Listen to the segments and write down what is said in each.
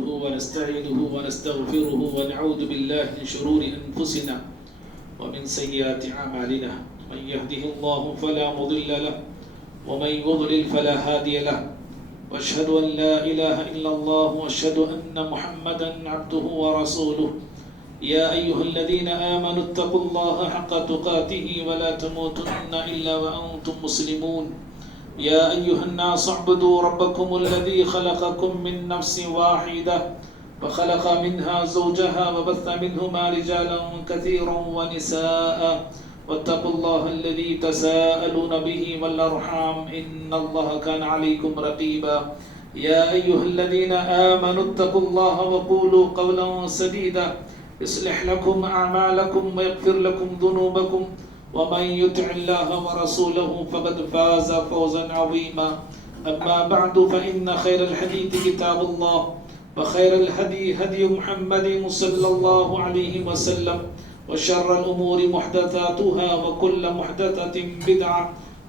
نحمده ونستعينه ونستغفره ونعوذ بالله من شرور أنفسنا ومن سيئات أعمالنا من يهده الله فلا مضل له ومن يضلل فلا هادي له وأشهد أن لا إله إلا الله وأشهد أن محمدا عبده ورسوله يا أيها الذين آمنوا اتقوا الله حق تقاته ولا تموتن إلا وأنتم مسلمون يا أيها الناس اعبدوا ربكم الذي خلقكم من نفس واحدة وخلق منها زوجها وبث منهما رجالا كثيرا ونساء واتقوا الله الذي تساءلون به والأرحام إن الله كان عليكم رقيبا يا أيها الذين آمنوا اتقوا الله وقولوا قولا سديدا يصلح لكم أعمالكم ويغفر لكم ذنوبكم ومن يطع الله ورسوله فقد فاز فوزا عظيما أما بعد فإن خير الحديث كتاب الله وخير الهدي هدي محمد صلى الله عليه وسلم وشر الأمور محدثاتها وكل محدثة بدعة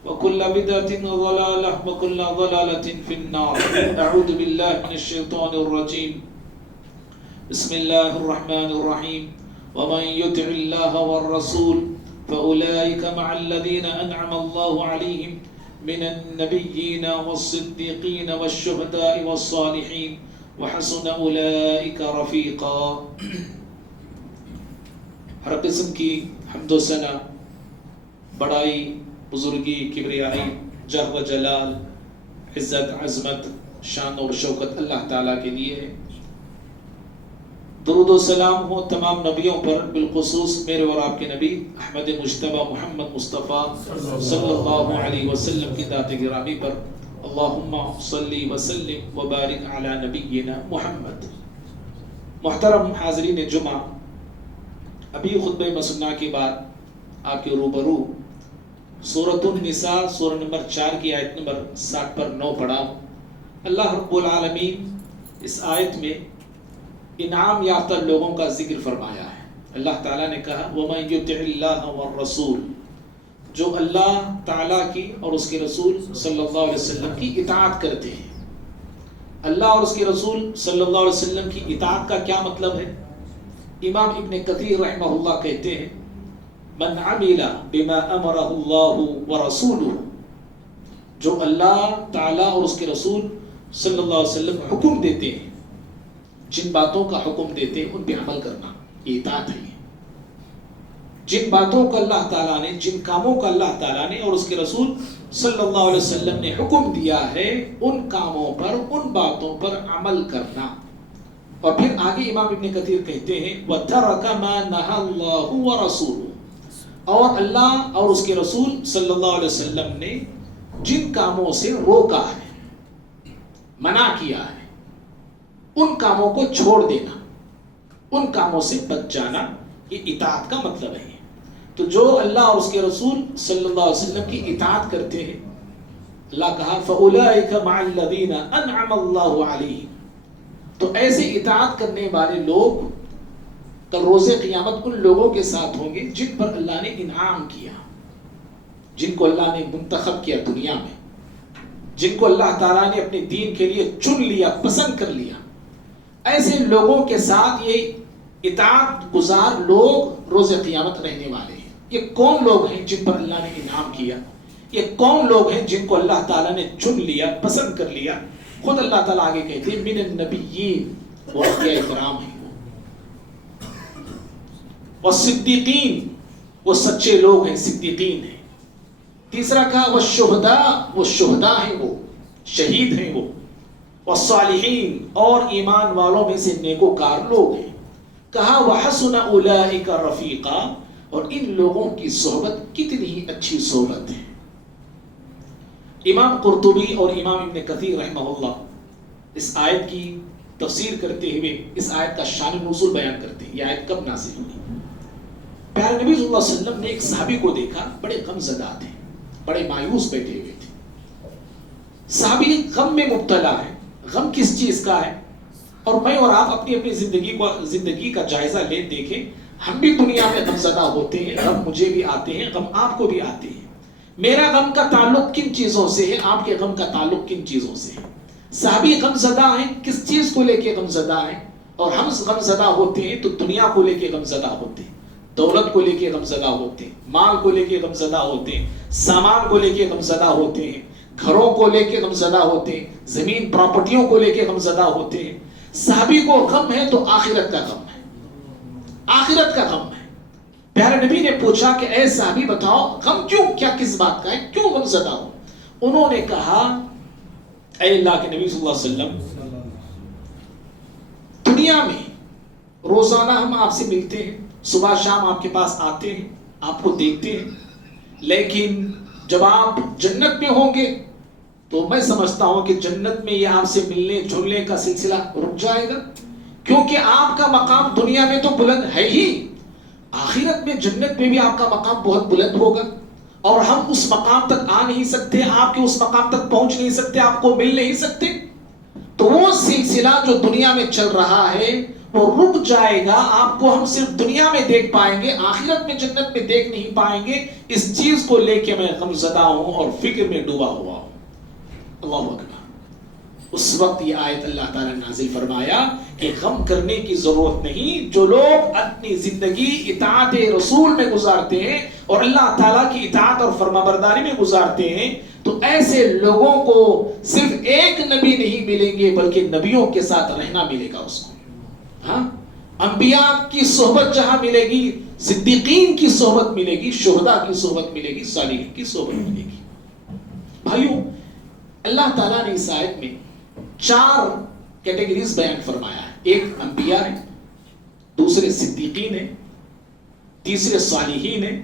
وكل بدعة ضلالة وكل ضلالة في النار أعوذ بالله من الشيطان الرجيم بسم الله الرحمن الرحيم ومن يطع الله والرسول فأولئك مع الذين أنعم الله عليهم من النبيين والصديقين والشهداء والصالحين وحسن أولئك رفيقا. ہر قسم کی حمد و ثنا، بڑائی، بزرگی، کبریائی، جہ و جلال، عزت، عظمت، شان اور شوکت اللہ تعالیٰ کے لیے ہے. درود و سلام ہو تمام نبیوں پر، بالخصوص میرے اور آپ کے نبی احمد مجتبی محمد مصطفیٰ صلی اللہ علیہ وسلم کی ذات گرامی پر. اللہم صلی وسلم وبارک علی نبینا محمد. محترم حاضرین جمعہ، ابھی خطبہ مسنہ کے بعد آپ کے روبرو سورۃ النساء سورہ نمبر 4 کی آیت نمبر 7 پر 9 پڑھا. اللہ رب العالمین اس آیت میں انعام یافتہ لوگوں کا ذکر فرمایا ہے. اللہ تعالیٰ نے کہا وَمَن يُطِعِ اللَّهَ وَالرَّسُولَ، جو اللہ تعالیٰ کی اور اس کے رسول صلی اللہ علیہ وسلم کی اطاعت کرتے ہیں. اللہ اور اس کے رسول صلی اللہ علیہ وسلم کی اطاعت کا کیا مطلب ہے؟ امام ابن کثیر رحمہ اللہ کہتے ہیں من عمل بما امرہ اللہ ورسولہ، جو اللہ تعالیٰ اور اس کے رسول صلی اللہ علیہ وسلم حکم دیتے ہیں، جن باتوں کا حکم دیتے ہیں ان پہ عمل کرنا، یہ اطاعت ہے. جن باتوں کا اللہ تعالیٰ نے، جن کاموں کا اللہ تعالیٰ نے اور اس کے رسول صلی اللہ علیہ وسلم نے حکم دیا ہے، ان کاموں پر، ان باتوں پر عمل کرنا. اور پھر آگے امام ابن کثیر کہتے ہیں وَتَرَكَ مَا نَهَى اللَّهُ وَرَسُولُهُ، اور اللہ اور اس کے رسول صلی اللہ علیہ وسلم نے جن کاموں سے روکا ہے، منع کیا ہے، ان کاموں کو چھوڑ دینا، ان کاموں سے بچ جانا، یہ اطاعت کا مطلب ہے. تو جو اللہ اور اس کے رسول صلی اللہ علیہ وسلم کی اطاعت کرتے ہیں، اللہ کہا فَأُولَئِكَ مَعَ الَّذِينَ أَنْعَمَ اللَّهُ عَلَيْهِمْ، تو ایسے اطاعت کرنے والے لوگ کل روز قیامت ان لوگوں کے ساتھ ہوں گے جن پر اللہ نے انعام کیا، جن کو اللہ نے منتخب کیا دنیا میں، جن کو اللہ تعالیٰ نے اپنے دین کے لیے چن لیا، پسند کر لیا. ایسے لوگوں کے ساتھ یہ اطاعت گزار لوگ روز قیامت رہنے والے ہیں. یہ کون لوگ ہیں جن پر اللہ نے انعام کیا؟ یہ کون لوگ ہیں جن کو اللہ تعالیٰ نے چن لیا، پسند کر لیا؟ خود اللہ تعالیٰ آگے کہتے ہیں من النبیین، وہ انبیاء کرام ہیں، والصدیقین، وہ سچے لوگ ہیں، صدیقین ہیں. تیسرا کہا والشہداء، وہ شہداء ہیں، وہ شہید ہیں، وہ والصالحین، اور ایمان والوں میں سے نیکوکار لوگ ہیں. کہا وحسن اولئک رفیقا، اور ان لوگوں کی صحبت کتنی ہی اچھی صحبت ہے. امام قرطبی اور امام ابن کثیر رحمہ اللہ اس آیت کی تفسیر کرتے ہوئے اس آیت کا شان نزول بیان کرتے ہیں. یہ آیت کب نازل ہوئی؟ پیارے نبی صلی اللہ علیہ وسلم نے ایک صحابی کو دیکھا، بڑے غم زدہ تھے، بڑے مایوس بیٹھے ہوئے تھے. صحابی غم میں مبتلا ہے. غم کس چیز کا ہے؟ اور میں اور آپ اپنی اپنی زندگی کا جائزہ لیں، دیکھیں. ہم بھی دنیا میں غم زدہ ہوتے ہیں، غم مجھے بھی آتے ہیں، غم آپ کو بھی آتے ہیں. میرا غم کا تعلق کن چیزوں سے ہے؟ آپ کے غم کا تعلق کن چیزوں سے ہے؟ صحابی غمزدہ ہیں، کس چیز کو لے کے غمزدہ ہیں؟ اور ہم غمزدہ ہوتے ہیں تو دنیا کو لے کے غمزدہ ہوتے ہیں، دولت کو لے کے غمزدہ ہوتے ہیں، مال کو لے کے غمزدہ ہوتے ہیں، سامان کو لے کے غمزدہ ہوتے ہیں، گھروں کو لے کے غمزدہ ہوتے ہیں، زمین پراپرٹیوں کو لے کے غمزدہ ہوتے ہیں۔ صحابی کو غم ہے تو آخرت کا غم ہے، آخرت کا غم ہے۔ پیارے نبی نے پوچھا کہ اے صحابی بتاؤ غم کیوں، کیا کس بات کا ہے، کیوں غمزدہ ہو؟ انہوں نے کہا اے اللہ کے نبی صلی اللہ علیہ وسلم، دنیا میں روزانہ ہم آپ سے ملتے ہیں، صبح شام آپ کے پاس آتے ہیں، آپ کو دیکھتے ہیں، لیکن جب آپ جنت میں ہوں گے تو میں سمجھتا ہوں کہ جنت میں یہ آپ سے ملنے جھلنے کا سلسلہ رک جائے گا، کیونکہ آپ کا مقام دنیا میں تو بلند ہے ہی، آخرت میں جنت میں بھی آپ کا مقام بہت بلند ہوگا، اور ہم اس مقام تک آ نہیں سکتے، آپ کے اس مقام تک پہنچ نہیں سکتے، آپ کو مل نہیں سکتے، تو وہ سلسلہ جو دنیا میں چل رہا ہے وہ رک جائے گا، آپ کو ہم صرف دنیا میں دیکھ پائیں گے، آخرت میں جنت میں دیکھ نہیں پائیں گے۔ اس چیز کو لے کے میں غمزدہ ہوں اور فکر میں ڈوبا ہوا ہوں۔ اللہ اکبر۔ اس وقت یہ آیت اللہ تعالیٰ نے نازل فرمایا کہ غم کرنے کی ضرورت نہیں، جو لوگ اپنی زندگی اطاعت رسول میں گزارتے ہیں اور اللہ تعالیٰ کی اطاعت اور فرمانبرداری میں گزارتے ہیں، تو ایسے لوگوں کو صرف ایک نبی نہیں ملیں گے بلکہ نبیوں کے ساتھ رہنا ملے گا اس کو۔ ہاں، انبیاء کی صحبت جہاں ملے گی، صدیقین کی صحبت ملے گی، شہداء کی صحبت ملے گی، صالحین کی صحبت ملے گی۔ بھائیوں، اللہ تعالیٰ نے اس آیت میں 4 کیٹیگریز بیان فرمایا ہے، ایک انبیاء ہے، دوسرے صدیقین ہیں، تیسرے صالحین ہیں،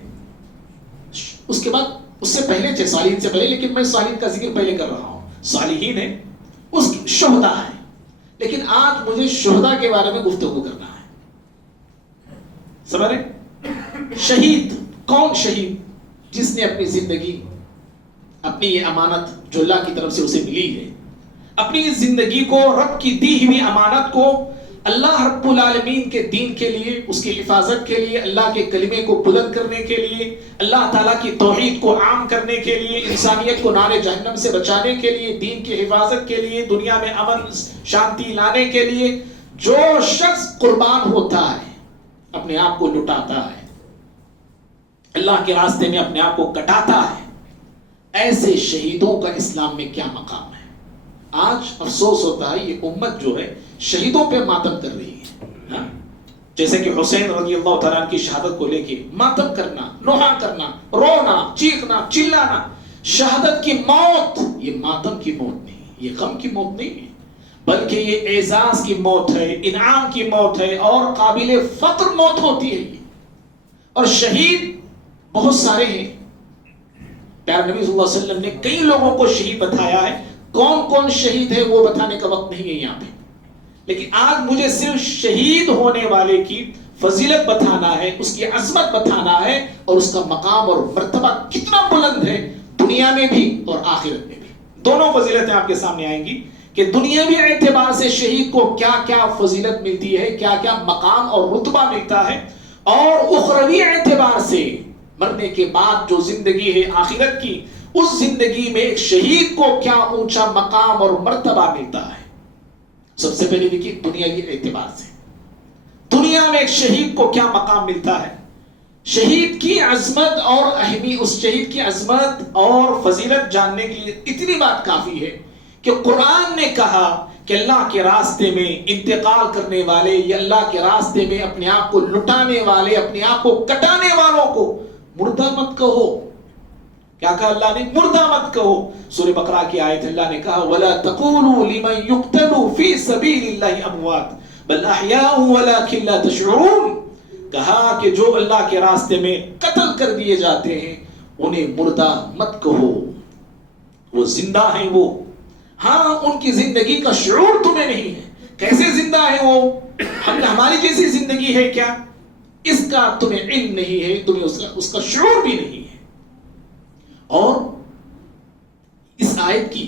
اس کے بعد اس سے پہلے تھے صالحین سے پہلے، لیکن میں صالحین کا ذکر پہلے کر رہا ہوں، صالحین ہیں، اس کی شہداء ہے، لیکن آج مجھے شہداء کے بارے میں گفتگو کرنا ہے۔ سمجھ رہے؟ شہید کون؟ شہید جس نے اپنی زندگی، اپنی یہ امانت جو اللہ کی طرف سے اسے ملی ہے، اپنی زندگی کو، رب کی دی ہوئی امانت کو اللہ رب العالمین کے دین کے لیے، اس کی حفاظت کے لیے، اللہ کے کلمے کو بلند کرنے کے لیے، اللہ تعالیٰ کی توحید کو عام کرنے کے لیے، انسانیت کو نار جہنم سے بچانے کے لیے، دین کی حفاظت کے لیے، دنیا میں امن شانتی لانے کے لیے جو شخص قربان ہوتا ہے، اپنے آپ کو لٹاتا ہے، اللہ کے راستے میں اپنے آپ کو کٹاتا ہے، ایسے شہیدوں کا اسلام میں کیا مقام ہے؟ آج افسوس ہوتا ہے یہ امت جو ہے شہیدوں پہ ماتم کر رہی ہے، جیسے کہ حسین رضی اللہ تعالیٰ عنہ کی شہادت کو لے کے ماتم کرنا، نوحہ کرنا، رونا، چیخنا، چلانا، شہادت کی موت یہ ماتم کی موت نہیں، یہ غم کی موت نہیں ہے، بلکہ یہ اعزاز کی موت ہے، انعام کی موت ہے، اور قابل فخر موت ہوتی ہے یہ۔ اور شہید بہت سارے ہیں، پیارے نبی صلی اللہ علیہ وسلم نے کئی لوگوں کو شہید بتایا ہے، کون کون شہید ہے وہ بتانے کا وقت نہیں ہے یہاں پہ، لیکن آج مجھے صرف شہید ہونے والے کی فضیلت بتانا ہے، اس کی عظمت بتانا ہے، اور اس کا مقام اور مرتبہ کتنا بلند ہے دنیا میں بھی اور آخرت میں بھی۔ دونوں فضیلتیں آپ کے سامنے آئیں گی کہ دنیاوی اعتبار سے شہید کو کیا کیا فضیلت ملتی ہے، کیا کیا مقام اور رتبہ ملتا ہے، اور اخروی اعتبار سے مرنے کے بعد جو زندگی ہے آخرت کی، اس زندگی میں ایک شہید کو کیا اونچا مقام اور مرتبہ ملتا ہے۔ سب سے پہلے دیکھیے دنیا کے اعتبار سے دنیا میں ایک شہید کو کیا مقام ملتا ہے۔ شہید کی عظمت اور اہمیت، اس شہید کی عظمت اور فضیلت جاننے کے لیے اتنی بات کافی ہے کہ قرآن نے کہا کہ اللہ کے راستے میں انتقال کرنے والے یا اللہ کے راستے میں اپنے آپ کو لٹانے والے، اپنے آپ کو کٹانے والوں کو مردہ مت کہو۔ کیا کہا اللہ نے؟ مردہ مت کہو۔ سورہ بقرہ کی آیت اللہ نے کہا وَلَا تَقُولُوا لِمَنْ يُقْتَلُوا فِي سَبِيلِ اللَّهِ أَمْوَاتٌ بَلْ أَحْيَاءٌ وَلَكِنْ لَا تَشْعُرُونَ، کہا کہ جو اللہ کے راستے میں قتل کر دیے جاتے ہیں انہیں مردہ مت کہو، وہ زندہ ہیں، وہ ہاں ان کی زندگی کا شعور تمہیں نہیں ہے، کیسے زندہ ہے وہ، ہماری جیسی زندگی ہے کیا، اس کا تمہیں علم نہیں ہے، تمہیں اس کا شعور بھی نہیں ہے۔ اور اس آیت کی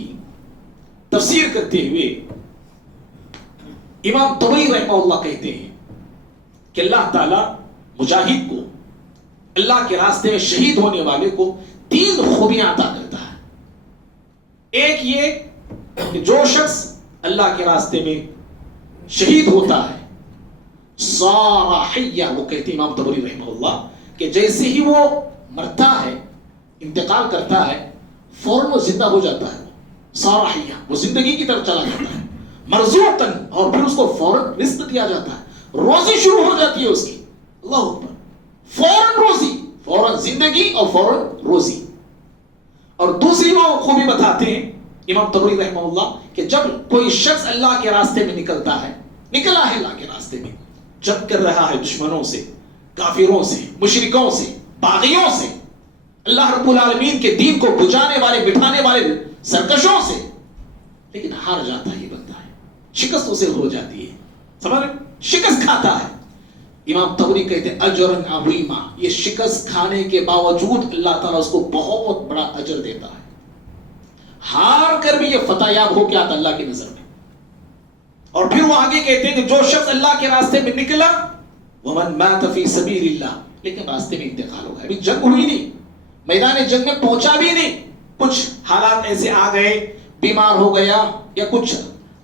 تفسیر کرتے ہوئے امام طبری رحمہ اللہ کہتے ہیں کہ اللہ تعالیٰ مجاہد کو، اللہ کے راستے میں شہید ہونے والے کو 3 خوبیاں عطا کرتا ہے۔ ایک یہ کہ جو شخص اللہ کے راستے میں شہید ہوتا ہے صار حیا، وہ کہتے ہیں امام طبری رحمہ اللہ کہ جیسے ہی وہ مرتا ہے، انتقال کرتا ہے، فوراً وہ زندہ ہو جاتا ہے، صار حیا، وہ زندگی کی طرف چلا جاتا ہے، مرزوقاً، اور پھر اس کو فوراً رزق دیا جاتا ہے، روزی شروع ہو جاتی ہے اس کی، اللہ اکبر، فوراً روزی، فوراً زندگی اور فوراً روزی۔ اور دوسری وہ خوبی بتاتے ہیں امام طبری رحمہ اللہ کہ جب کوئی شخص اللہ کے راستے میں نکلتا ہے، نکلا ہے اللہ کے راستے میں، جنگ کر رہا ہے دشمنوں سے، کافروں سے، مشرکوں سے، باغیوں سے، اللہ رب العالمین کے دین کو بجانے والے، بٹھانے والے سرکشوں سے، لیکن ہار جاتا ہے یہ بندہ ہے، شکست اسے ہو جاتی ہے، سمجھ رہے، شکست کھاتا ہے۔ امام طبری کہتے ہیں اجرن عظیما، یہ شکست کھانے کے باوجود اللہ تعالیٰ اس کو بہت بڑا اجر دیتا ہے، ہار کر بھی یہ فتح یاب ہو کے آتا اللہ کی نظر میں۔ اور پھر وہ آگے کہتے ہیں کہ جو شخص اللہ کے راستے میں نکلا ومن مات فی سبیل اللہ، لیکن راستے میں انتقال ہو گیا، ابھی جنگ ہوئی نہیں، میدان جنگ میں پہنچا بھی نہیں، کچھ حالات ایسے آ گئے، بیمار ہو گیا یا کچھ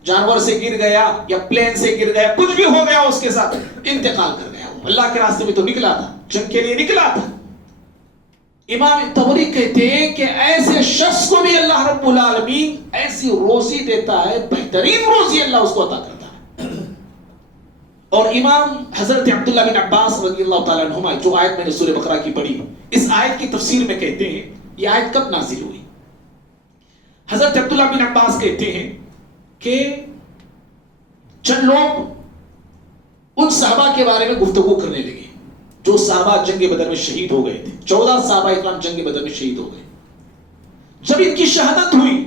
جانور سے گر گیا یا پلین سے گر گیا، کچھ بھی ہو گیا اس کے ساتھ، انتقال کر گیا، اللہ کے راستے میں تو نکلا تھا، جنگ کے لیے نکلا تھا۔ امام طبری کہتے ہیں کہ ایسے شخص کو بھی اللہ رب العالمین ایسی روزی دیتا ہے، بہترین روزی اللہ اس کو عطا کرتا ہے۔ اور امام حضرت عبداللہ بن عباس رضی اللہ تعالیٰ عنہما، جو آیت میں نے سورہ بقرہ کی پڑھی، اس آیت کی تفسیر میں کہتے ہیں یہ آیت کب نازل ہوئی؟ حضرت عبداللہ بن عباس کہتے ہیں کہ چند لوگ ان صحابہ کے بارے میں گفتگو کرنے لگے جو صحابہ جنگ بدر میں شہید ہو گئے تھے، 14 صحابہ اکرام جنگ بدر میں شہید ہو گئے۔ جب ان کی شہادت ہوئی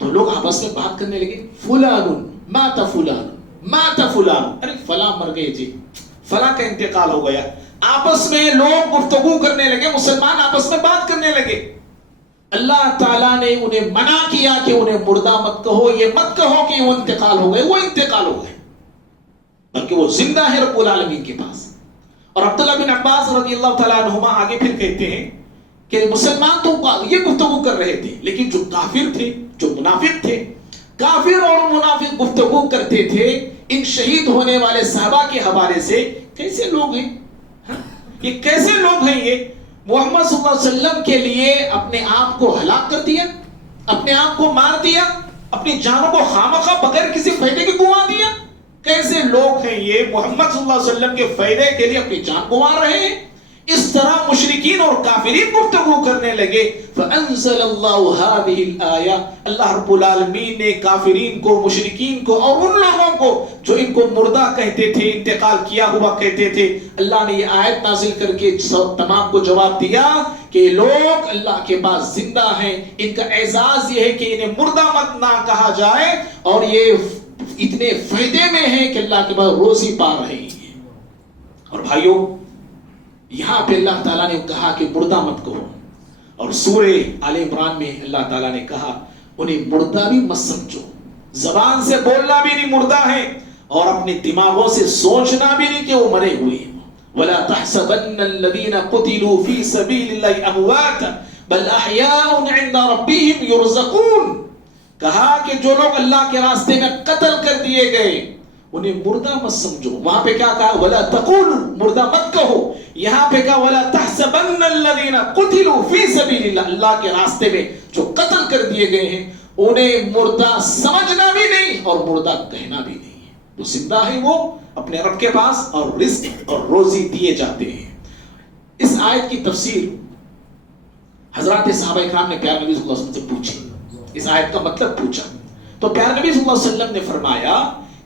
تو لوگ آپس میں بات کرنے لگے، فلان مات فلان مات فلان، ارے فلاں مر گئے جی، فلاں کا انتقال ہو گیا۔ آپس میں لوگ گفتگو کرنے لگے، مسلمان آپس میں بات کرنے لگے۔ اللہ تعالیٰ نے انہیں منع کیا کہ انہیں مردہ مت کہو، یہ مت کہو کہ وہ انتقال ہو گئے، وہ انتقال ہو گئے، بلکہ وہ زندہ ہے رب العالمین کے پاس۔ اور عبداللہ بن عباس رضی اللہ تعالیٰ عنہما آگے پھر کہتے ہیں کہ مسلمان تو یہ گفتگو کر رہے تھے، لیکن جو کافر تھے، جو منافق تھے، کافر اور منافق گفتگو کرتے تھے ان شہید ہونے والے صحابہ کے حوالے سے، کیسے لوگ ہیں، یہ کیسے لوگ ہیں، یہ محمد صلی اللہ علیہ وسلم کے لیے اپنے آپ کو ہلاک کر دیا، اپنے آپ کو مار دیا، اپنی جانوں کو خامخواہ بغیر کسی فائدے کے گنوا دیا۔ کیسے لوگ ہیں یہ محمد صلی اللہ علیہ وسلم کے فائدے کے لیے اپنی جان گنوا رہے ہیں؟ اس طرح مشرکین اور کافرین گفتگو کرنے لگے۔ فَأَنزَلَ اللَّهُ هَذِهِ الْآيَةَ، اللہ رب العالمین نے کافرین کو، مشرکین کو اور ان لوگوں کو جو ان کو مردہ کہتے تھے، انتقال کیا ہوا کہتے تھے، اللہ نے یہ آیت نازل کر کے تمام کو جواب دیا کہ لوگ اللہ کے پاس زندہ ہیں، ان کا اعزاز یہ ہے کہ انہیں مردہ مت نہ کہا جائے، اور یہ اتنے فائدے میں ہیں کہ اللہ کے پاس روزی پا رہے ہیں۔ اور بھائیوں، یہاں پہ اللہ تعالیٰ نے کہا کہ مردہ مت کہو، اور سورہ آل عمران میں اللہ تعالیٰ نے کہا انہیں مردہ بھی مت سمجھو، زبان سے بولنا بھی نہیں مردہ ہے، اور اپنے دماغوں سے سوچنا بھی نہیں کہ وہ مرے ہوئے ہیں۔ وَلَا تَحْسَبَنَّ الَّذِينَ قُتِلُوا فِي سَبِيلِ اللَّهِ أَمْوَاتًا بَلْ أَحْيَاءٌ عِندَ رَبِّهِمْ يُرْزَقُونَ، کہا کہ جو لوگ اللہ کے راستے میں قتل کر دیے گئے انہیں مردہ مت سمجھو۔ وہاں پہ کیا کہا؟ وَلَا تَقُولُوا، مردہ مت کہو۔ یہاں پہ کہا وَلَا تَحْسَبَنَّ الَّذِينَ قُتِلُوا فِي سَبِيلِ اللَّهِ، اللہ کے راستے میں جو قتل کر دیے گئے ہیں انہیں مردہ سمجھنا بھی نہیں اور مردہ کہنا بھی نہیں ہے، جو زندہ ہے وہ اپنے رب کے پاس اور رزق اور روزی دیے جاتے ہیں۔ اس آیت کی تفسیر حضرات صحابہ اکرام نے پیارے نبی صلی اللہ علیہ وسلم سے پوچھی، اس آیت کا مطلب پوچھا، تو پیارے نبی صلی اللہ علیہ وسلم نے فرمایا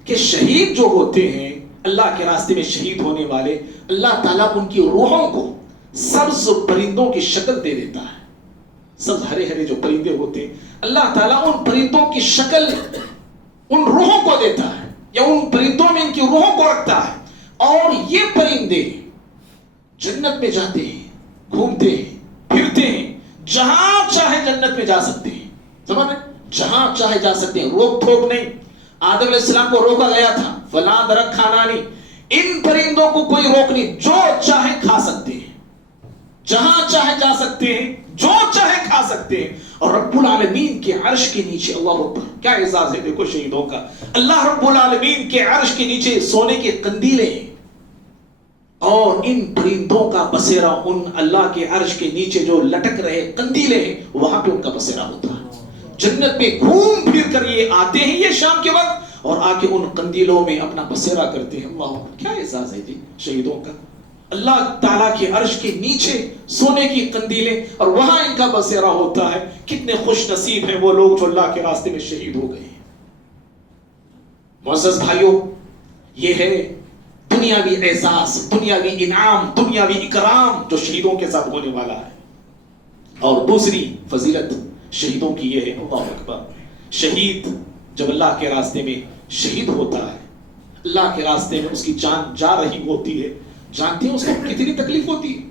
کہ شہید جو ہوتے ہیں، اللہ کے راستے میں شہید ہونے والے، اللہ تعالیٰ ان کی روحوں کو سبز پرندوں کی شکل دے دیتا ہے۔ سبز ہرے ہرے جو پرندے ہوتے ہیں، اللہ تعالیٰ ان پرندوں کی شکل ان روحوں کو دیتا ہے، یا ان پرندوں میں ان کی روحوں کو رکھتا ہے، اور یہ پرندے جنت میں جاتے ہیں، گھومتے ہیں، پھرتے ہیں، جہاں چاہے جنت میں جا سکتے ہیں، سمجھ میں، جہاں چاہے جا سکتے ہیں، روک ٹھوک نہیں۔ آدم علیہ السلام کو روکا گیا تھا فلاں درخت کھانا نہیں، ان پرندوں کو کوئی روک نہیں، جو چاہے کھا سکتے ہیں، جہاں چاہے جا سکتے ہیں، جو چاہے کھا سکتے ہیں۔ اور رب العالمین کے عرش کے نیچے اللہ اکبر کیا اعزاز ہے دیکھو شہیدوں کا. اللہ رب العالمین کے عرش کے نیچے سونے کے قندیلیں ہیں اور ان پرندوں کا بسیرا ان اللہ کے عرش کے نیچے جو لٹک رہے قندیلیں ہیں وہاں پہ ان کا بسیرا ہوتا ہے. جنت میں گھوم پھر کر یہ آتے ہیں یہ شام کے وقت اور آ کے ان قندیلوں میں اپنا بسیرا کرتے ہیں. اللہ اکبر کیا اعزاز ہے جی شہیدوں کا. اللہ تعالیٰ کے عرش کے نیچے سونے کی قندیلیں اور وہاں ان کا بسیرا ہوتا ہے. کتنے خوش نصیب ہیں وہ لوگ جو اللہ کے راستے میں شہید ہو گئے ہیں. معزز بھائیوں یہ ہے دنیاوی اعزاز، دنیاوی انعام، دنیاوی اکرام جو شہیدوں کے ساتھ ہونے والا ہے. اور دوسری فضیلت شہیدوں کی یہ ہے اللہ اکبر شہید جب اللہ کے راستے میں شہید ہوتا ہے اللہ کے راستے میں اس کی جان جا رہی ہوتی ہے جانتے ہیں اس کو کتنی تکلیف ہوتی ہے.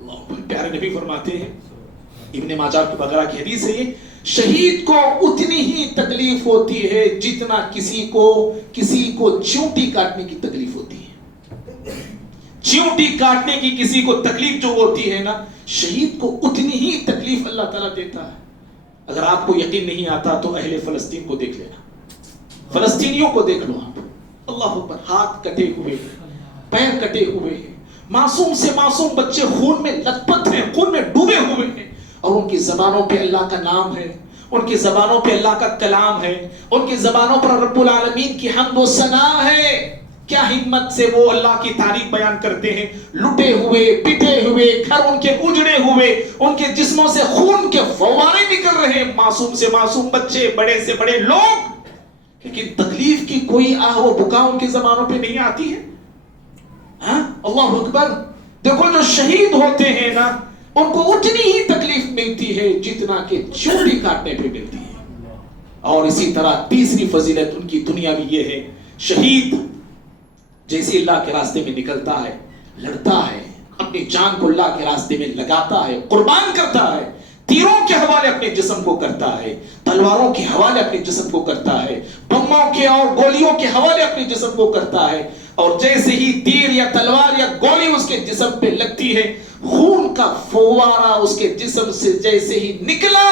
اللہ اکبر پیارے نبی فرماتے ہیں ابن ماجہ کی وغیرہ کی حدیث ہے یہ شہید کو اتنی ہی تکلیف ہوتی ہے جتنا کسی کو چیونٹی کاٹنے کی تکلیف ہوتی ہے. چیونٹی کاٹنے کی کسی کو تکلیف جو ہوتی ہے نا شہید کو اتنی ہی تکلیف اللہ تعالیٰ دیتا ہے. اگر آپ کو یقین نہیں آتا تو اہل فلسطین کو دیکھ لینا، فلسطینیوں کو دیکھ لو آپ. اللہ اکبر ہاتھ کٹے ہوئے پیر کٹے ہوئے ہیں، معصوم سے معصوم بچے خون میں لت پت ہیں، خون میں ڈوبے ہوئے ہیں اور ان کی زبانوں پہ اللہ کا نام ہے، ان کی زبانوں پہ اللہ کا کلام ہے، ان کی زبانوں پر رب العالمین کی حمد و ثنا ہے. کیا ہمت سے وہ اللہ کی تعریف بیان کرتے ہیں. لٹے ہوئے پٹے ہوئے گھر ان کے اجڑے ہوئے ان کے جسموں سے خون کے فوارے نکل رہے ہیں، معصوم سے معصوم بچے بڑے سے بڑے لوگ، لیکن تکلیف کی کوئی آہ و بکا ان کی زبانوں پہ نہیں آتی ہے. اللہ اکبر دیکھو جو شہید ہوتے ہیں نا ان کو اتنی ہی تکلیف ملتی ہے جتنا کہ چونٹی کاٹنے پہ ملتی ہے. اور اسی طرح تیسری فضیلت ان کی دنیاوی یہ ہے شہید جیسے اللہ کے راستے میں نکلتا ہے لڑتا ہے اپنی جان کو اللہ کے راستے میں لگاتا ہے قربان کرتا ہے، تیروں کے حوالے اپنے جسم کو کرتا ہے، تلواروں کے حوالے اپنے جسم کو کرتا ہے، بموں کے اور گولیوں کے حوالے اپنے جسم کو کرتا ہے اور جیسے ہی تیر یا تلوار یا گولی اس کے جسم پہ لگتی ہے خون کا فوارہ اس کے جسم سے جیسے ہی نکلا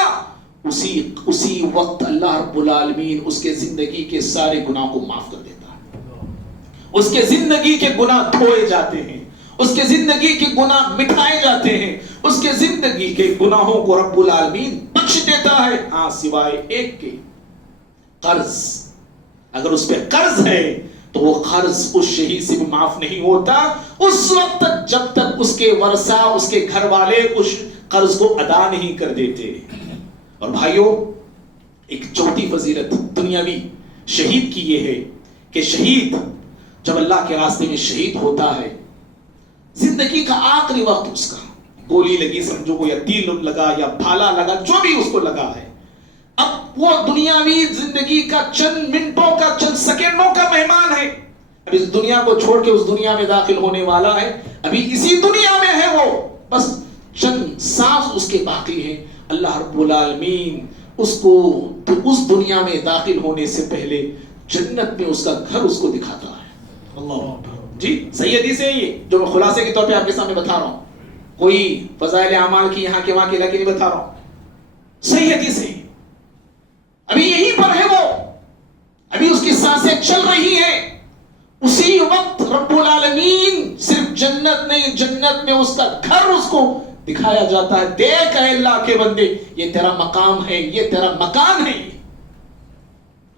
اسی وقت اللہ رب العالمین اس کے زندگی کے سارے گناہ کو معاف کر دیتا ہے. اس کے زندگی کے گناہ دھوئے جاتے ہیں، اس کے زندگی کے گناہ مٹھائے جاتے ہیں، اس کے زندگی کے گناہوں کو رب العالمین بخش دیتا ہے. ہاں سوائے ایک کے قرض. اگر اس پہ قرض ہے تو وہ قرض اس شہید سے بھی معاف نہیں ہوتا اس وقت تک جب تک اس کے ورثہ اس کے گھر والے اس قرض کو ادا نہیں کر دیتے. اور بھائیوں ایک چوتھی فضیلت دنیاوی شہید کی یہ ہے کہ شہید جب اللہ کے راستے میں شہید ہوتا ہے زندگی کا آخری وقت اس کا گولی لگی سمجھو یا تیر لگا یا بھالا لگا جو بھی اس کو لگا ہے اب وہ دنیاوی زندگی کا چند منٹوں کا چند سیکنڈوں کا مہمان ہے. اب اس دنیا کو چھوڑ کے اس دنیا میں داخل ہونے والا ہے، ابھی اسی دنیا میں ہے وہ، بس چند سانس اس کے باقی ہیں. اللہ رب العالمین اس کو اس دنیا میں داخل ہونے سے پہلے جنت میں اس کا گھر اس کو دکھاتا ہے. اللہ جی صحیح حدیث ہے یہ جو میں خلاصے کے طور پہ آپ کے سامنے بتا رہا ہوں، کوئی فضائل اعمال کی یہاں کے وہاں کے لگے نہیں بتا رہا ہوں، صحیح حدیث ہے. ابھی یہیں پر ہے وہ، ابھی اس کی سانسیں چل رہی ہیں، اسی وقت رب العالمین صرف جنت نہیں جنت میں اس کا گھر اس کو دکھایا جاتا ہے. دیکھ اے اللہ کے بندے یہ تیرا مقام ہے، یہ تیرا مکان ہے.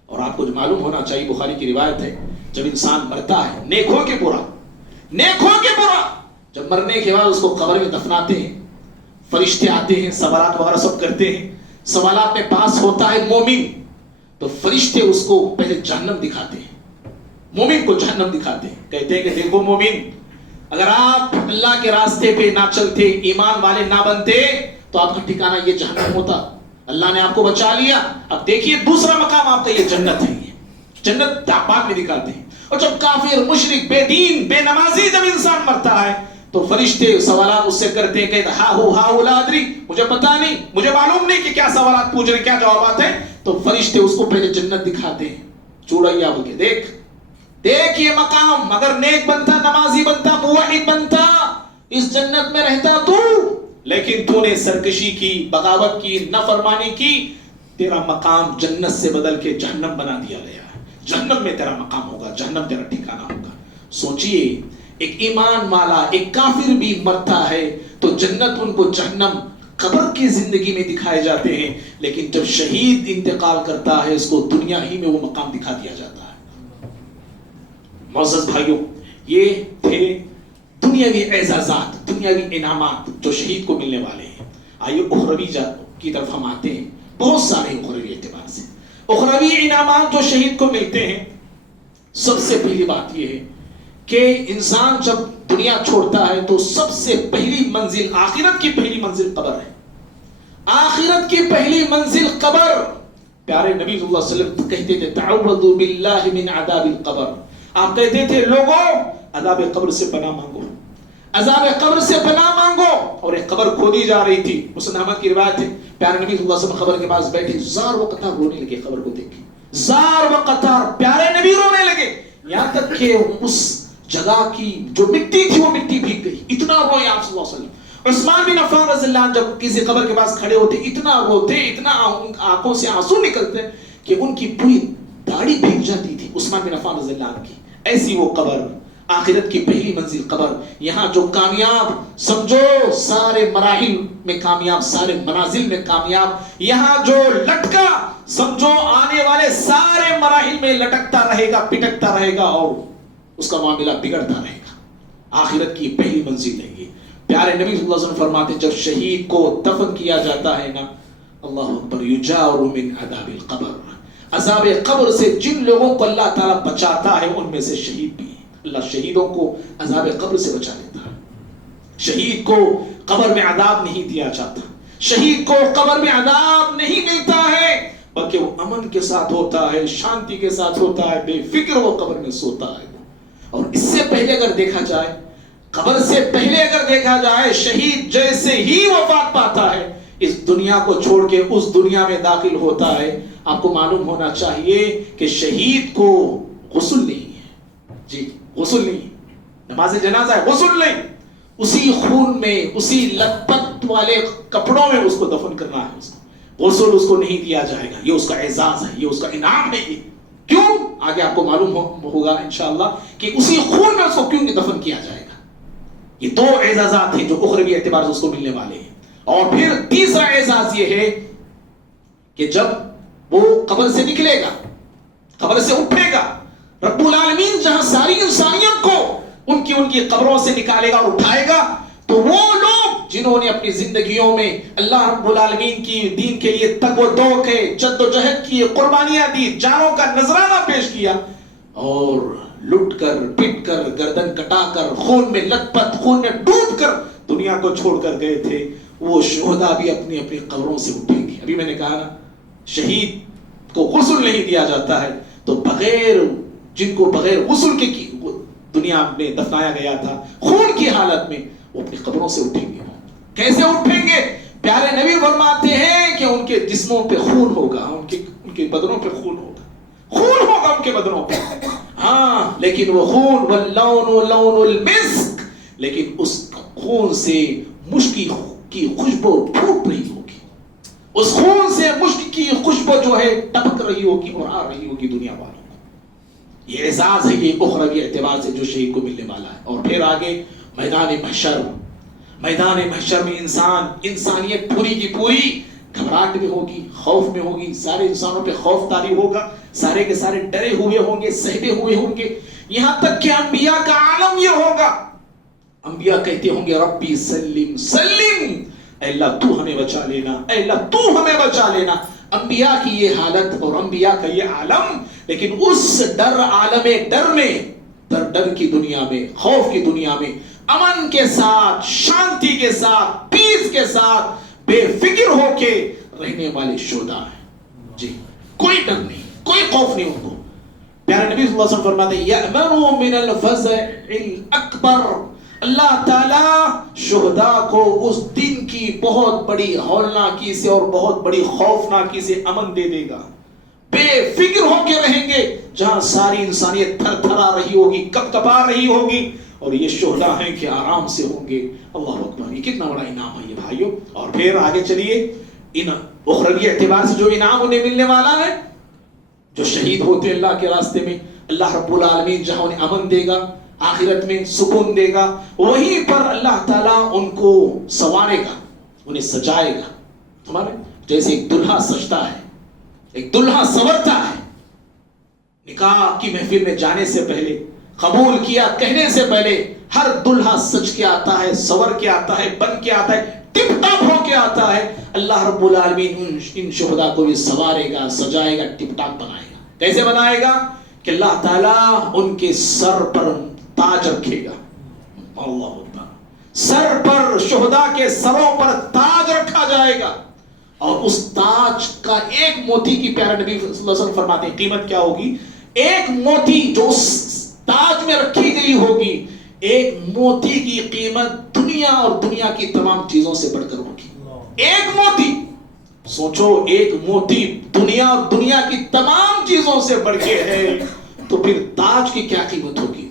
اور آپ کو جو معلوم ہونا چاہیے بخاری کی روایت ہے جب انسان مرتا ہے نیک ہو کے برا جب مرنے کے بعد اس کو قبر میں دفناتے ہیں فرشتے آتے ہیں سوالات وغیرہ سب کرتے ہیں، سوالات میں پاس ہوتا ہے مومن تو فرشتے اس کو پہلے جہنم دکھاتے ہیں، مومن کو جہنم دکھاتے ہیں، کہتے ہیں کہ دیکھو مومن اگر آپ اللہ کے راستے پہ نہ چلتے ایمان والے نہ بنتے تو آپ کا ٹھکانہ یہ جہنم ہوتا. اللہ نے آپ کو بچا لیا، اب دیکھیے دوسرا مقام آپ کا یہ جنت ہے. جنت بعد میں دکھاتے ہیں. اور جب کافر مشرک بے دین بے نمازی جب انسان مرتا ہے تو فرشتے سوالات اس سے کرتے ہیں، کہتے ہاں لا ادری، مجھے پتا نہیں، مجھے معلوم نہیں کہ کیا سوالات پوچھ رہے کیا جوابات ہیں. تو فرشتے اس کو پہلے جنت دکھاتے ہیں، چوڑیا ہو کے دیکھ یہ مقام، اگر نیک بنتا نمازی بنتا موحد بنتا اس جنت میں رہتا تو، لیکن تو نے سرکشی کی, بغاوت کی, نافرمانی کی, تیرا مقام جنت سے بدل کے جہنم بنا دیا گیا ہے. جہنم میں تیرا مقام ہوگا, جہنم تیرا ٹھکانہ ہوگا. سوچئے ایک ایمان والا, ایک کافر بھی مرتا ہے تو جنت ان کو جہنم قبر کی زندگی میں دکھائے جاتے ہیں, لیکن جب شہید انتقال کرتا ہے اس کو دنیا ہی میں وہ مقام دکھا دیا جاتا ہے. معزز بھائیوں, یہ تھے دنیاوی اعزازات, دنیاوی انعامات جو شہید کو ملنے والے ہیں. آئیے اخروی کی طرف ہم آتے ہیں. بہت سارے اخروی اعتبار سے اخروی انعامات جو شہید کو ملتے ہیں. سب سے پہلی بات یہ ہے کہ انسان جب دنیا چھوڑتا ہے تو سب سے پہلی منزل, آخرت کی پہلی منزل قبر ہے. آخرت کی پہلی منزل قبر. پیارے نبی صلی اللہ علیہ وسلم کہتے تھے تعوذوا باللہ من عذاب القبر. آپ کہتے تھے لوگوں عذاب قبر سے پناہ مانگو, عذاب قبر سے پناہ مانگو. اور ایک قبر کھودی جا رہی تھی, مسند احمد کی روایت ہے. پیارے نبی صلی اللہ علیہ وسلم قبر کے پاس بیٹھے, زار و قطار رونے لگے قبر کو دیکھ کے, زار و قطار. پیارے نبی رونے لگے, یہاں تک کہ اس جگہ کی جو مٹی تھی وہ مٹی بھیگ گئی. اتنا روئے آپ صلی اللہ علیہ وسلم. عثمان بن عفان رضی اللہ عنہ جب کسی قبر کے پاس کھڑے ہوتے اتنا روتے, اتنا آنکھوں سے آنسو نکلتے کہ ان کی پوری داڑھی بھیگ جاتی تھی عثمان بن عفان رضی اللہ عنہ کی. ایسی وہ قبر, آخرت کی پہلی منزل قبر. یہاں جو کامیاب سمجھو سارے مراحل میں کامیاب, سارے منازل میں کامیاب. یہاں جو لٹکا سمجھو آنے والے سارے مراحل میں لٹکتا رہے گا, پٹکتا رہے گا اور اس کا معاملہ بگڑتا رہے گا. آخرت کی پہلی منزل ہے یہ. پیارے نبی صلی اللہ علیہ وسلم فرماتے جب شہید کو دفن کیا جاتا ہے نا, اللہ اکبر, یجار من عذاب القبر. عذاب قبر سے جن لوگوں کو اللہ تعالیٰ بچاتا ہے ان میں سے شہید بھی ہیں. اللہ شہیدوں کو عذاب قبر سے بچا لیتا ہے. شہید کو قبر میں عذاب نہیں دیا جاتا, شہید کو قبر میں عذاب نہیں ملتا ہے, بلکہ وہ امن کے ساتھ ہوتا ہے, شانتی کے ساتھ ہوتا ہے, بے فکر وہ قبر میں سوتا ہے. اور اس سے پہلے اگر دیکھا جائے, قبر سے پہلے اگر دیکھا جائے, شہید جیسے ہی وفات پاتا ہے اس دنیا کو چھوڑ کے اس دنیا میں داخل ہوتا ہے. آپ کو معلوم ہونا چاہیے کہ شہید کو غسل نہیں ہے. جی غسل نہیں, نماز جنازہ ہے, غسل نہیں. اسی خون میں, اسی لت پت والے کپڑوں میں اس کو دفن کرنا ہے. اس کو غسل اس کو نہیں دیا جائے گا. یہ اس کا اعزاز ہے, یہ اس کا انعام ہے. یہ کیوں, آگے آپ کو معلوم ہوگا انشاءاللہ کہ اسی خون میں اس کو کیوں دفن کیا جائے گا. یہ دو اعزازات ہیں جو اخروی اعتبار سے اس کو ملنے والے ہیں. اور پھر تیسرا اعزاز یہ ہے کہ جب وہ قبر سے نکلے گا, قبر سے اٹھے گا, رب العالمین جہاں ساری انسانیت کو ان کی قبروں سے نکالے گا اور اٹھائے گا, تو وہ لوگ جنہوں نے اپنی زندگیوں میں اللہ رب العالمین کی دین کے لیے تگ و دو کے, جد و جہد کی, قربانیاں دی, جانوں کا نذرانہ پیش کیا اور لٹ کر, پٹ کر, گردن کٹا کر, خون میں لت پت, خون میں ڈوب کر دنیا کو چھوڑ کر گئے تھے, وہ شہداء بھی اپنی اپنی قبروں سے اٹھیں گے. ابھی میں نے کہا نا شہید کو غسل نہیں دیا جاتا ہے, تو بغیر جن کو بغیر غسل کے دنیا میں دفنایا گیا تھا خون کی حالت میں, وہ اپنی قبروں سے اٹھیں گے. کیسے اٹھیں گے؟ پیارے نبی فرماتے ہیں کہ ان کے جسموں پہ خون ہوگا, ان کے بدنوں پہ خون ہوگا, خون ہوگا ان کے بدنوں پہ. ہاں لیکن وہ خون واللون لون المسک, لیکن اس خون سے مشک کی خوشبو پھوٹ رہی ہوگی, اس خون سے مشک کی خوشبو جو ہے ٹپک رہی ہوگی اور آ رہی ہوگی دنیا والوں کو. یہ اعزاز ہے یہ اخروی اعتبار سے جو شہید کو ملنے والا ہے. اور پھر آگے میدان محشر, میدان محشر میں انسانیت پوری کی پوری گھبراہٹ میں ہوگی, خوف میں ہوگی. سارے انسانوں پہ خوف طاری ہوگا, سارے کے سارے ڈرے ہوئے ہوں گے, سہمے ہوئے ہوں گے. یہاں تک کہ انبیاء کا عالم یہ ہوگا, انبیاء کہتے ہوں گے ربی سلم سلم, اے اللہ تو ہمیں بچا لینا, اے اللہ تو ہمیں بچا لینا. انبیاء کی یہ حالت اور انبیاء کا یہ عالم, لیکن اس عالم ڈر میں, ڈر کی دنیا میں, خوف کی دنیا میں امن کے ساتھ, شانتی کے ساتھ, پیس کے ساتھ, بے فکر ہو کے رہنے والے شہداء ہیں. جی کوئی ڈر نہیں, کوئی خوف نہیں ان کو. پیارے نبی صلی اللہ علیہ وسلم فرماتے ہیں یأمنوا من الفزع الاکبر, اللہ تعالیٰ شہداء کو اس دن کی بہت بڑی ہولناکی سے اور بہت بڑی خوفناکی سے امن دے دے گا. بے فکر ہو کے رہیں گے, جہاں ساری انسانیت تھر تھرا رہی ہوگی, کپ کپا رہی ہوگی, اور یہ شہداء ہیں کہ آرام سے ہوں گے. اللہ اکبر, یہ کتنا بڑا انعام ہے یہ بھائیوں. اور پھر آگے چلیے, ان اخروی اعتبار سے جو انعام انہیں ملنے والا ہے, جو شہید ہوتے ہیں اللہ کے راستے میں, اللہ رب العالمین جہاں انہیں امن دے گا, آخرت میں سکون دے گا, وہیں پر اللہ تعالیٰ ان کو سنوارے گا, انہیں سجائے گا. ہمارے جیسے ایک دلہا سجتا ہے, ایک دلہا سنورتا ہے, نکاح کی محفل میں جانے سے پہلے, قبول کیا کہنے سے پہلے ہر دلہا سج کے آتا ہے, سور کے آتا ہے, بن کے آتا ہے, ٹپ ٹاپ ہو کے آتا ہے. اللہ رب العالمین ان شہداء کو بھی سنوارے گا, سجائے گا, ٹپ ٹاپ بنائے گا. کیسے بنائے گا کہ اللہ تعالیٰ ان کے سر پر تاج رکھے گا. اللہ اکبر, سر پر, شہداء کے سروں پر تاج رکھا جائے گا, اور اس تاج کا ایک موتی کی, پیارے نبی صلی اللہ علیہ وسلم فرماتے ہیں قیمت کیا ہوگی, ایک موتی جو تاج میں رکھی گئی ہوگی, ایک موتی کی قیمت دنیا اور دنیا کی تمام چیزوں سے بڑھ کر ہوگی. ایک موتی, سوچو, ایک موتی دنیا اور دنیا کی تمام چیزوں سے بڑھ کے ہے, تو پھر تاج کی کیا قیمت ہوگی.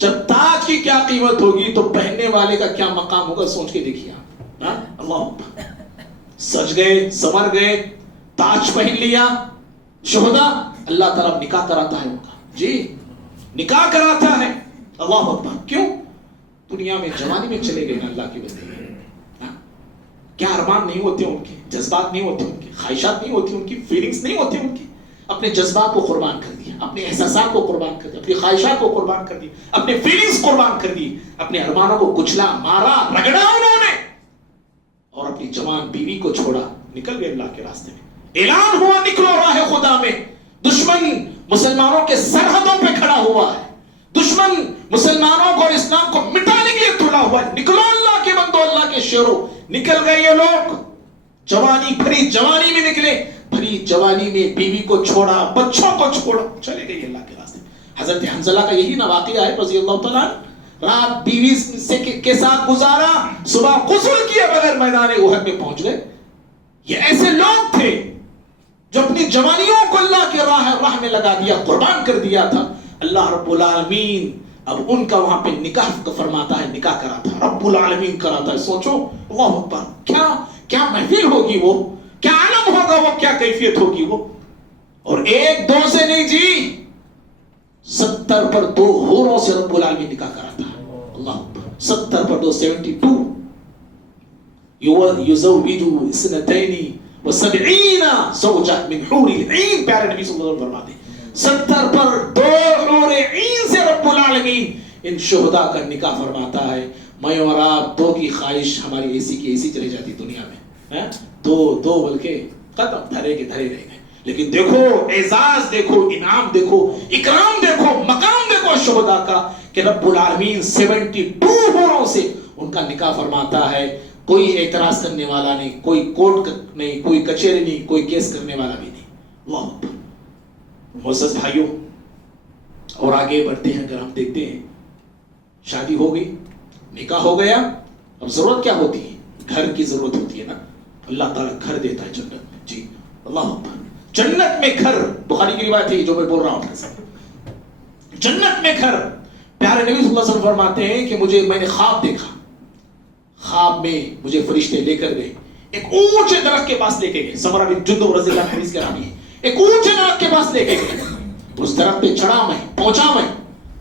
جب تاج کی کیا قیمت ہوگی تو پہننے والے کا کیا مقام ہوگا, سوچ کے دیکھیے آپ. اللہ سج گئے, سمر گئے, تاج پہن لیا شہداء, اللہ تعالیٰ نکاح کراتا ہے ان کا, جی نکاح کراتا ہے. اللہ اکبر. کیوں؟ دنیا میں جوانی میں چلے گئے نا اللہ کی بندے, کیا ارمان نہیں ہوتے ان کے, جذبات نہیں ہوتے ان کے, خواہشات نہیں ہوتی ان کی, فیلنگز نہیں ہوتی ان کی. اپنے جذبات کو قربان کر دیا, اپنے احساسات کو قربان کر دیا, اپنی خواہشات کو قربان کر دی, اپنے فیلنگز قربان کر دی, اپنے ارمانوں کو کچلا, مارا, رگڑا انہوں نے, اور اپنی جوان بیوی کو چھوڑا, نکل گئے اللہ کے راستے میں. اعلان ہوا نکلو راہ خدا میں, دشمن مسلمانوں کے سرحدوں پہ کھڑا ہوا ہے, دشمن مسلمانوں کو اور اسلام کو مٹانے کے لیے تلا ہوا ہے. نکلو اللہ کے بندو, اللہ کے شیرو. نکل گئے یہ لوگ, جوانی, بھری جوانی میں نکلے, بھری جوانی میں بیوی کو چھوڑا, بچوں کو چھوڑا, چلے گئے اللہ کے راستے. حضرت حنظلہ کا یہی نا واقعہ ہے رضی اللہ تعالیٰ, رات بیوی سے کے ساتھ گزارا, صبح غسل کیے بغیر میدان احد میں پہنچ گئے. یہ ایسے لوگ تھے جو اپنی جوانیوں کو اللہ کے راہ میں لگا دیا, قربان کر دیا تھا. اللہ رب العالمین اب ان کا وہاں پہ نکاح فرماتا ہے, نکاح کراتا ہے, رب العالمین کراتا ہے. سوچو, اللہ اکبر, کیا محفل ہوگی وہ, کیا عالم ہوگا وہ, کیا کیفیت ہوگی وہ. اور ایک دو سے نہیں جی, 70 پر 2 حوروں سے رب العالمین نکاح کراتا ہے. اللہ اکبر, 70 پر 2, 72. یزوج 72 زوجہ من حور العین, پیارے نبی صلی اللہ علیہ وسلم فرماتے ہیں 70 پر 2 حور عین سے رب العالمین ان شہداء کا نکاح فرماتا ہے. میں اور آپ دو کی خواہش ہماری ایسی کی ایسی چلی جاتی دنیا میں, دو بلکہ ختم, دھرے کے دھرے رہ گئے. لیکن دیکھو اعزاز, دیکھو انعام, دیکھو اکرام, دیکھو مقام, دیکھو شہداء کا, کہ رب العالمین 72 حوروں سے ان کا نکاح فرماتا ہے. کوئی اعتراض کرنے والا نہیں, کوئی کورٹ نہیں, کوئی کچہری نہیں, کوئی کیس کرنے والا بھی نہیں. اللہ اکبر. معزز بھائیوں, اور آگے بڑھتے ہیں. اگر ہم دیکھتے ہیں, شادی ہو گئی, نکاح ہو گیا, اب ضرورت کیا ہوتی ہے, گھر کی ضرورت ہوتی ہے نا. اللہ تعالیٰ گھر دیتا ہے جنت میں, جی اللہ اکبر. جنت میں گھر, بخاری کی روایت ہے جو میں بول رہا ہوں, جنت میں گھر. پیارے نبی صلی اللہ علیہ وسلم فرماتے ہیں کہ میں نے خواب دیکھا, خواب میں مجھے فرشتے لے کر گئے, ایک اونچے درخت کے پاس لے کے گئے. سمرہ بن جندب رضی اللہ عنہ حدیث کے راوی ہے, ایک اونچے درخت کے پاس لے کے گئے. اس درخت پہ چڑھا میں, پہنچا میں,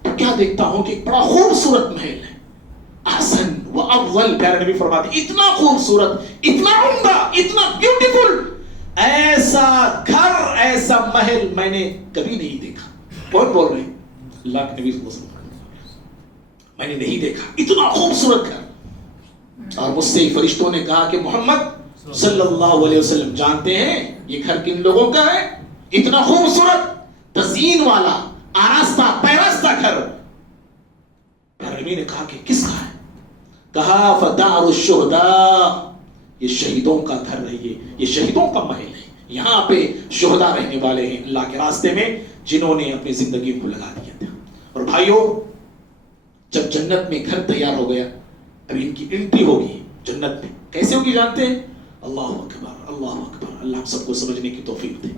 تو کیا دیکھتا ہوں کہ بڑا خوبصورت محل ہے, احسن و افضل. پیارے نبی فرماتے ہیں اتنا خوبصورت, اتنا عمدہ, اتنا بیوٹیفل, ایسا گھر, ایسا محل میں نے کبھی نہیں دیکھا. کون بول رہے ہیں؟ اللہ کے نبی صلی اللہ علیہ وسلم. میں نے نہیں دیکھا اتنا خوبصورت گھر. اور مجھ سے فرشتوں نے کہا کہ محمد صلی اللہ علیہ وسلم جانتے ہیں یہ گھر کن لوگوں کا ہے؟ اتنا خوبصورت تزئین والا, آراستہ پیراستہ گھر. نبی نے کہا کہ کس کا ہے؟ کہا فدار الشہداء, یہ شہیدوں کا گھر ہے, یہ شہیدوں کا محل ہے. یہاں پہ شہداء رہنے والے ہیں اللہ کے راستے میں, جنہوں نے اپنی زندگی کو لگا دیا تھا. اور بھائیوں, جب جنت میں گھر تیار ہو گیا, اب ان کی انٹری ہوگی جنت میں. کیسے ہوگی جانتے ہیں؟ اللہ اکبر, اللہ اکبر. اللہ ہم سب کو سمجھنے کی توفیق دے.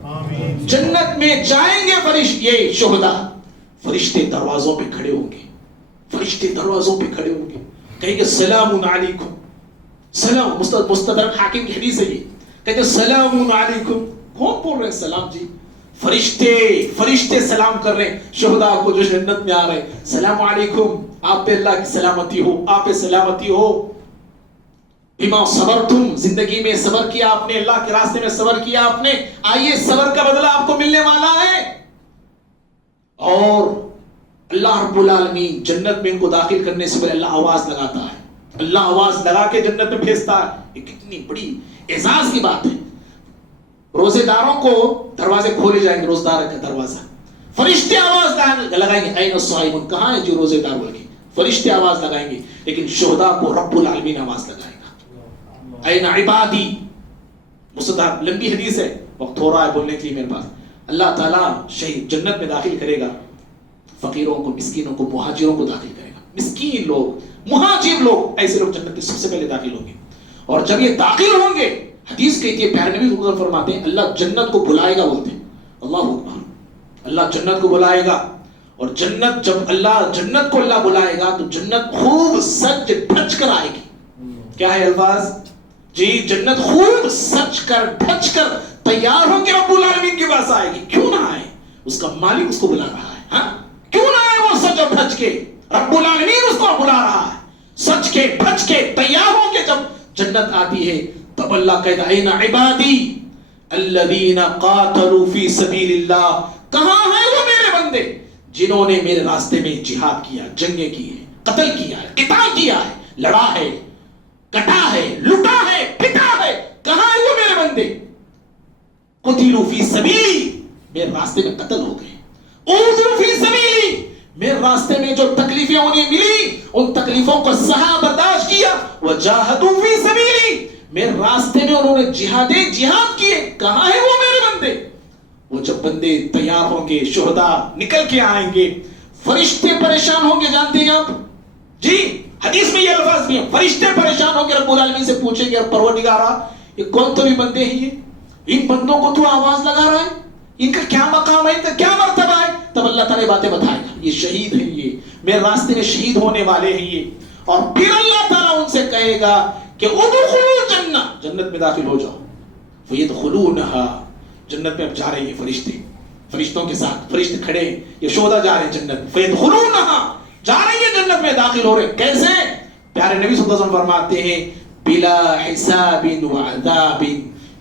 جنت میں جائیں گے یہ شہداء, فرشتے دروازوں پہ کھڑے ہوں گے, فرشتے دروازوں پہ کھڑے ہوں گے, کہیں گے سلام علیکم, سلام, مستدرک حاکم کی حدیث ہے یہ, کہیں گے سلام علیکم. کون بول رہے ہیں سلام؟ جی فرشتے سلام کر رہے ہیں شہداء کو جو جنت میں آ رہے ہیں. سلام علیکم, آپ پہ اللہ کی سلامتی ہو, آپ پہ سلامتی ہو. بما صبرتم, زندگی میں صبر کیا آپ نے, اللہ کے راستے میں صبر کیا آپ نے, آئیے صبر کا بدلہ آپ کو ملنے والا ہے. اور اللہ رب العالمین جنت میں ان کو داخل کرنے سے پہلے اللہ آواز لگاتا ہے, اللہ آواز لگا کے جنت میں بھیجتا ہے. یہ کتنی بڑی اعزاز کی بات ہے. روزے داروں کو دروازے کھولے جائیں گے, روزدار کا دروازہ, فرشتے آواز لگائیں گے این الصائمون, کہاں ہے جو روزے دار بول کے, فرشتے آواز لگائیں گے. لیکن شہداء کو رب العالمین آواز لگائے گا, این عبادی. مستدرک لمبی حدیث ہے, وقت ہو رہا ہے بولنے کے لیے میرے پاس. اللہ تعالیٰ شہید جنت میں داخل کرے گا فقیروں کو, مسکینوں کو, مہاجروں کو داخل کرے گا. مسکین لوگ, مہاجر لوگ, ایسے لوگ جنت میں سب سے پہلے داخل ہوں گے. اور جب یہ داخل ہوں گے, حدیث کہتی ہے, پیارے نبی صلی اللہ علیہ وسلم فرماتے ہیں اللہ جنت کو بلائے گا, بولتے ہیں اللہ اکبر, اللہ جنت کو بلائے گا. اور جنت, جب اللہ جنت کو اللہ بلائے گا تو جنت خوب سج دھج کر آئے گی. کیا ہے الفاظ جی؟ جنت خوب سج کر دھج کر تیار ہو کے رب العالمین کے پاس آئے گی. کیوں نہ آئے؟ اس کا مالک اس کو بلا رہا ہے. ہاں کیوں نہ آئے وہ سج اور دھج کے؟ رب العالمین اس کو بلا رہا ہے, سج کے دھج کے تیار ہو کے. جب جنت آتی ہے تب اللہ کہتا ہے این عبادی الذین قاتلوا فی سبیل اللہ, کہاں ہیں وہ میرے بندے جنہوں نے میرے راستے میں جہاد کیا, جنگیں کی ہیں, قتل کیا ہے, قتال کیا ہے, لڑا ہے, کٹا ہے, لٹا ہے, پھٹا ہے. کہاں ہیں وہ میرے بندے؟ قتلوا فی سبیلی, میرے راستے میں قتل ہو گئے. اوذوا فی سبیلی, میرے راستے میں جو تکلیفیں انہیں ملی ان تکلیفوں کو سہا, برداشت کیا. وجاہدوا فی سبیلی, میرے راستے میں انہوں نے جہاد کیے. کہاں ہیں وہ میرے بندے؟ وہ جب بندے تیار ہوں گے, شہداء نکل کے آئیں گے, فرشتے پریشان ہوں گے. جانتے ہیں آپ جی, حدیث میں یہ الفاظ بھی ہیں, فرشتے پریشان ہوں گے, رب العالمین سے پوچھیں گے پروردگارا یہ کون تو بھی بندے ہیں, یہ ان بندوں کو تو آواز لگا رہا ہے, ان کا کیا مقام ہے, ان کا کیا مرتبہ ہے؟ تب اللہ تعالیٰ باتیں بتائے گا, یہ شہید ہیں, یہ میرے راستے میں شہید ہونے والے ہیں یہ. اور پھر اللہ تعالیٰ ان سے کہے گا کہ ادخلوا الجنہ, جنت میں داخل ہو جاؤ. فیدخلونہا, جنت میں اب جا رہے ہیں فرشتے, فرشتوں کے ساتھ فرشتے کھڑے ہیں, یہ شہداء جا رہے ہیں جنت میں. فیدخلونہا, جا رہے ہیں جنت میں, داخل ہو رہے ہیں. کیسے؟ پیارے نبی صلی اللہ علیہ وسلم فرماتے ہیں بلا حساب وعذاب,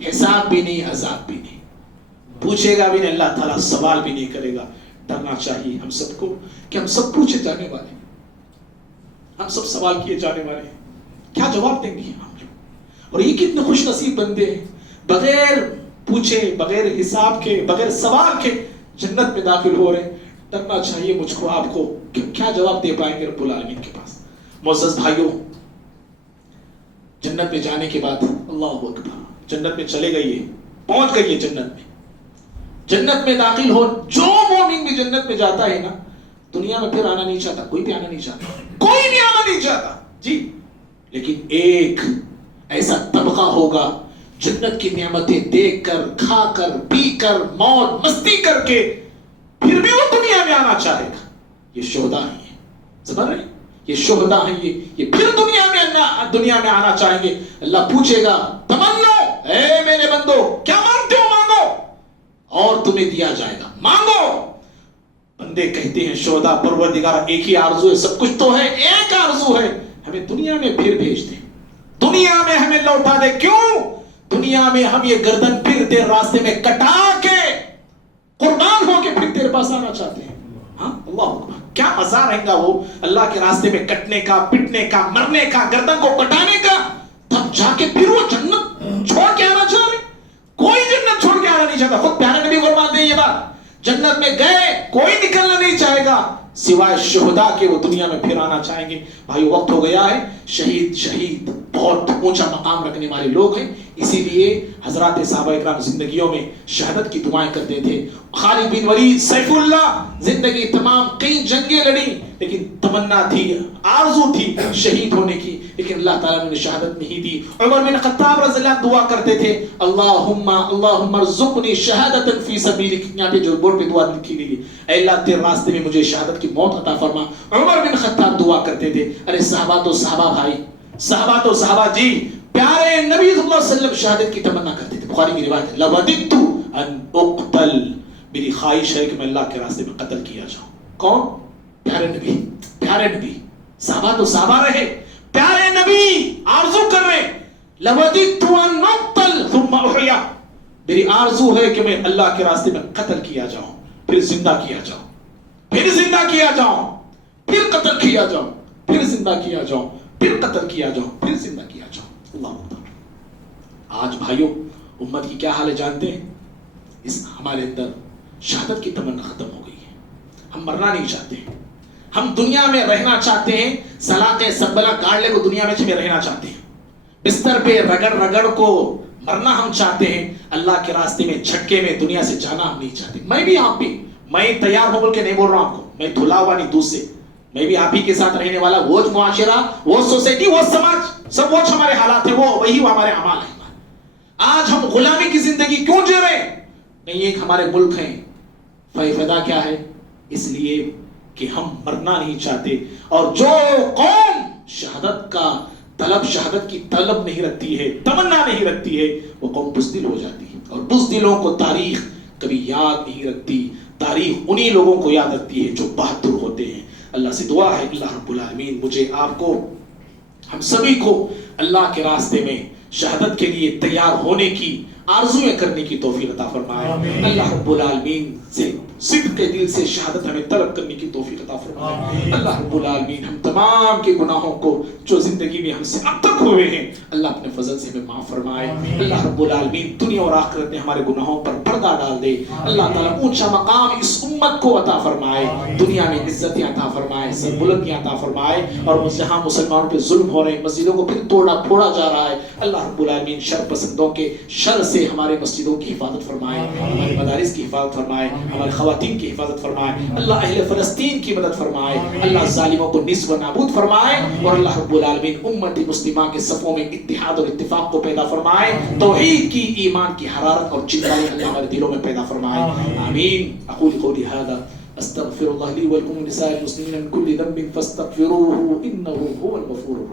حساب بھی نہیں, عذاب بھی نہیں, پوچھے گا بھی نہیں اللہ تعالیٰ, سوال بھی نہیں کرے گا. ڈرنا چاہیے ہم سب کو کہ ہم سب پوچھے جانے والے ہیں, ہم سب سوال کیے جانے والے ہیں. کیا جواب دیں گے ہم لوگ؟ اور یہ کتنے خوش نصیب بندے ہیں, بغیر پوچھے, بغیر حساب کے, بغیر سوال کے جنت میں داخل ہو رہے ہیں. ڈرنا چاہیے مجھ کو, آپ کو, کہ کیا جواب دے پائیں گے رب العالمین کے پاس. معزز بھائیوں, جنت میں جانے کے بعد اللہ اکبر, جنت میں چلے گئے, پہنچ گئی ہے جنت میں. جنت میں داخل ہو, جو مومن بھی جنت میں جاتا ہے نا, دنیا میں پھر آنا نہیں چاہتا, کوئی بھی آنا نہیں چاہتا, کوئی بھی آنا نہیں چاہتا جی. لیکن ایک ایسا طبقہ ہوگا جنت کی نعمتیں دیکھ کر, کھا کر, پی کر, موت مستی کر کے پھر بھی وہ دنیا میں آنا چاہے گا. یہ شہداء ہیں, سمجھ رہے ہیں, یہ شہداء ہیں, یہ پھر دنیا میں آنا چاہیں گے. اللہ پوچھے گا تمنو, اے میرے بندو کیا مانگتے ہو, مانگو اور تمہیں دیا جائے گا, مانگو. بندے کہتے ہیں شہداء پروردگار ایک ہی آرزو ہے, سب کچھ تو ہے, ایک آرزو ہے, ہمیں دنیا میں پھر بھیج دے, دنیا میں ہمیں لوٹا دے. کیوں؟ دنیا میں ہم یہ گردن پھر تیرے راستے میں کٹا کے قربان ہو کے پھر تیرے پاس آنا چاہتے ہیں. ہاں اللہ اکبر, کیا مزہ رہے گا وہ اللہ کے راستے میں کٹنے کا, پٹنے کا, مرنے کا, گردن کو کٹانے کا. تب جا کے پھر وہ جنت چھوڑ کے آنا چاہ رہے. کوئی جنت چھوڑ کے آنا نہیں چاہتا. خود پیارے نبی فرماتے ہیں یہ بات, جنت میں گئے کوئی نکلنا نہیں چاہے گا سوائے شہداء کے, وہ دنیا میں پھر آنا چاہیں گے. بھائی وقت ہو گیا ہے. شہید بہت اونچا مقام رکھنے والے لوگ ہیں, اسی لیے حضرات صحابہ اکرام زندگیوں میں شہادت کی دعائیں کرتے تھے. خالد بن ولید سیف اللہ زندگی تمام کئی جنگیں لڑی, لیکن تمنا تھی, آرزو تھی شہید ہونے کی, لیکن اللہ تعالیٰ نے شہادت نہیں دی. عمر بن خطاب رضی اللہ عنہ دعا کرتے تھے اللہم ارزقنی شہادتا فی سبیلک, یہاں پہ جو بورڈ پہ دعا لکھی گئی ہے, اے اللہ تیرے راستے میں مجھے شہادت کی موت عطا فرما. عمر بن خطاب دعا کرتے تھے. ارے صحابہ تو صحابہ بھائی, صحابہ تو صحابہ جی, پیارے نبی صلی اللہ علیہ وسلم شہادت کی تمنا کرتے تھے. بخاری کی روایت ہے, لوددت ان اقتل, میری خواہش ہے کہ میں اللہ کے راستے میں قتل کیا جاؤں. کون؟ پیارے نبی. پیارے نبی, صحابہ تو صحابہ رہے, پیارے نبی آرزو کر رہے, لوددت ان اقتل ثم احیا, میری آرزو ہے کہ میں اللہ کے راستے میں قتل کیا جاؤں, پھر زندہ کیا جاؤں, پھر زندہ کیا جاؤں, پھر قتل کیا جاؤں, پھر زندہ کیا جاؤں, پھر قتل کیا جاؤں, پھر زندہ کیا جاؤں. اللہ اکبر. آج بھائیوں امت کی کیا حال ہے جانتے ہیں؟ اس ہمارے اندر شہادت کی تمنا ختم ہو گئی ہے. ہم مرنا نہیں چاہتے ہیں, ہم دنیا میں رہنا چاہتے ہیں, سلاقے سبلا گاڑلے کو دنیا میں رہنا چاہتے ہیں, بستر پہ رگڑ رگڑ کو مرنا ہم چاہتے ہیں, اللہ کے راستے میں جھٹکے میں دنیا سے جانا ہم نہیں چاہتے. میں بھی آپ بھی, میں تیار ہو بول کے نہیں بول رہا ہوں آپ کو, میں دھلا ہوا نہیں دودھ سے, میں بھی آپ ہی کے ساتھ رہنے والا. وہ معاشرہ, وہ سوسائٹی, وہ سماج, سب وہ ہمارے حالات ہیں, وہی ہمارے اعمال ہیں. آج ہم غلامی کی زندگی کیوں جی رہے ہیں؟ نہیں, ایک ہمارے ملک ہیں, فائدہ کیا ہے؟ اس لیے کہ ہم مرنا نہیں چاہتے. اور جو قوم شہادت کا طلب, شہادت کی طلب نہیں رکھتی ہے, تمنا نہیں رکھتی ہے, وہ قوم بزدل ہو جاتی ہے. اور بزدلوں کو تاریخ کبھی یاد نہیں رکھتی, تاریخ انہی لوگوں کو یاد رکھتی ہے جو بہادر ہوتے ہیں. اللہ سے دعا ہے اللہ رب العالمین مجھے, آپ کو, ہم سبھی کو اللہ کے راستے میں شہادت کے لیے تیار ہونے کی, آرزویں کرنے کی توفیق عطا فرمائے. اللہ رب العالمین سے صدق کے دل سے شہادت ہمیں طلب کرنے کی توفیق عطا فرمائے. اللہ رب العالمین ہم تمام کے گناہوں کو جو زندگی میں ہم سے اب تک ہوئے ہیں اللہ اپنے فضل سے ہمیں معاف فرمائے. اللہ رب العالمین دنیا اور آخرت میں ہمارے گناہوں پر پردہ ڈال دے. اللہ تعالیٰ اونچا مقام اس امت کو عطا فرمائے, دنیا میں عزتیں عطا فرمائے, سربلندیاں عطا فرمائے. اور جہاں مسلمانوں پہ ظلم ہو رہے ہیں, مسجدوں کو پھر توڑا پھوڑا جا رہا ہے, اللہ رب العالمین شر پسندوں کے شر سے ہمارے مسجدوں کی حفاظت فرمائے, ہمارے مدارس کی حفاظت فرمائے, ہمارے خواتین کی حفاظت فرمائے. اللہ اہل فلسطین کی مدد فرمائے, اللہ ظالموں کو نصف و نابود فرمائے. اور اللہ رب العالمین امت مسلمہ کے صفوں میں اتحاد اور اتفاق کو پیدا فرمائے, توحید کی, ایمان کی حرارت اور چنگاری اللہ ہمارے دلوں میں پیدا فرمائے. آمین. اقول قولی هذا استغفر الله لي ولكم ولسائر المسلمين من كل ذنب فاستغفروه انه هو الغفور الرحيم.